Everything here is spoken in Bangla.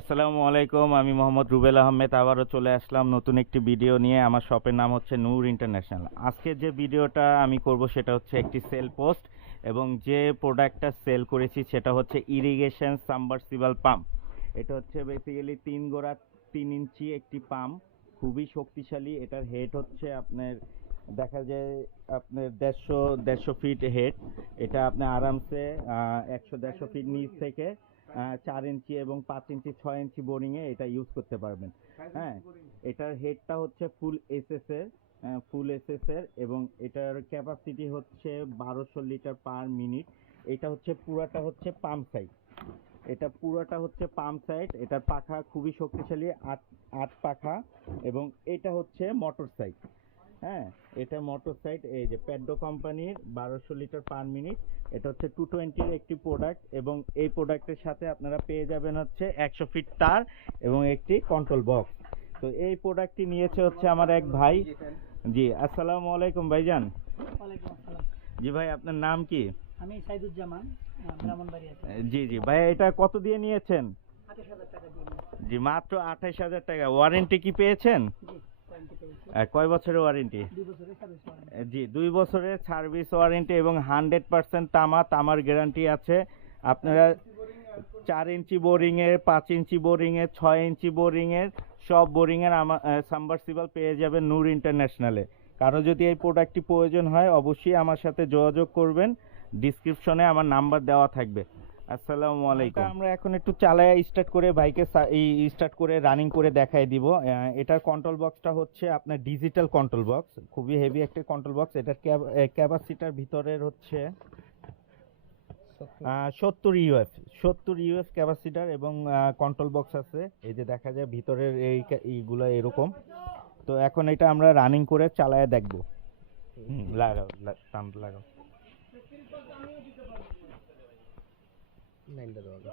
আসসালামু আলাইকুম, আমি মোহাম্মদ রুবেল আহমেদ, আবারও চলে আসলাম নতুন একটি ভিডিও নিয়ে। আমার শপের নাম হচ্ছে নূর ইন্টারন্যাশনাল। আজকে যে ভিডিওটা আমি করব সেটা হচ্ছে একটি সেল পোস্ট এবং যে প্রোডাক্টটা সেল করেছি সেটা হচ্ছে ইরিগেশন সাবমার্সিবল পাম্প। এটা হচ্ছে বেসিক্যালি তিন গোড়া, তিন ইঞ্চি একটি পাম্প, খুবই শক্তিশালী। এটার হেড হচ্ছে আপনার দেখা যায় আপনার দেড়শো দেড়শো ফিট হেড এটা আপনি আরামসে একশো দেড়শো ফিট নিচ থেকে চার ইঞ্চি এবং পাঁচ ইঞ্চি ছয় ইঞ্চি বোরিংয়ে এটা ইউজ করতে পারবেন। হ্যাঁ এটার হেডটা হচ্ছে ফুল এসএস এর ফুল এসএস এর এবং এটার ক্যাপাসিটি হচ্ছে বারোশো লিটার পার মিনিট এটা হচ্ছে পুরাটা হচ্ছে পাম্প সাইড এটা পুরোটা হচ্ছে পাম্প সাইড এটার পাখা খুবই শক্তিশালী আট আট পাখা এবং এটা হচ্ছে মোটর সাইড হ্যাঁ এটা মোটর সাইড এই যে প্যাডো কোম্পানির বারোশো লিটার পার মিনিট এটা হচ্ছে টু টোয়েন্টির একটি প্রোডাক্ট এবং এই প্রোডাক্টের সাথে আপনারা পেয়ে যাবেন হচ্ছে একশো ফিট তার এবং একটি কন্ট্রোল বক্স তো এই প্রোডাক্টটি নিয়েছে হচ্ছে আমার এক ভাই। জি আসসালামু আলাইকুম ভাইজান। ওয়ালাইকুম আসসালাম। জি ভাই আপনার নাম কি? আমি সাইদুজ্জামান জি জি ভাই এটা কত দিয়ে নিয়েছেন? আঠাশ। জি মাত্র আঠাইশ হাজার টাকা। ওয়ারেন্টি কি পেয়েছেন? কয় বছরের ওয়ারেন্টি? জি দুই বছরের সার্ভিস ওয়ারেন্টি এবং হান্ড্রেড পার্সেন্ট তামা তামার গ্যারান্টি আছে। আপনারা চার ইঞ্চি বোরিংয়ের পাঁচ ইঞ্চি বোরিংয়ের ছয় ইঞ্চি বোরিংয়ের সব বোরিংয়ের আমার সাবমার্সিবল পেয়ে যাবেন নূর ইন্টারন্যাশনালে কারও যদি এই প্রোডাক্টটি প্রয়োজন হয় অবশ্যই আমার সাথে যোগাযোগ করবেন। ডিসক্রিপশনে আমার নাম্বার দেওয়া থাকবে। আসসালামু আলাইকুম। আমরা এখন একটু চালায়া স্টার্ট করে বাইকে স্টার্ট করে রানিং করে দেখাই দিব। এটার কন্ট্রোল বক্সটা হচ্ছে আপনার ডিজিটাল কন্ট্রোল বক্স খুবই হেভি একটা কন্ট্রোল বক্স এটার ক্যাপাসিটার ভিতরের হচ্ছে সত্তর। ইউএফ সত্তর ইউএফ ক্যাপাসিটার এবং কন্ট্রোল বক্স আছে। এই যে দেখা যায় ভিতরের এই এইগুলো এরকম। তো এখন এটা আমরা রানিং করে চালায় দেখব। লাগাও লাগাও। ないんだろうね。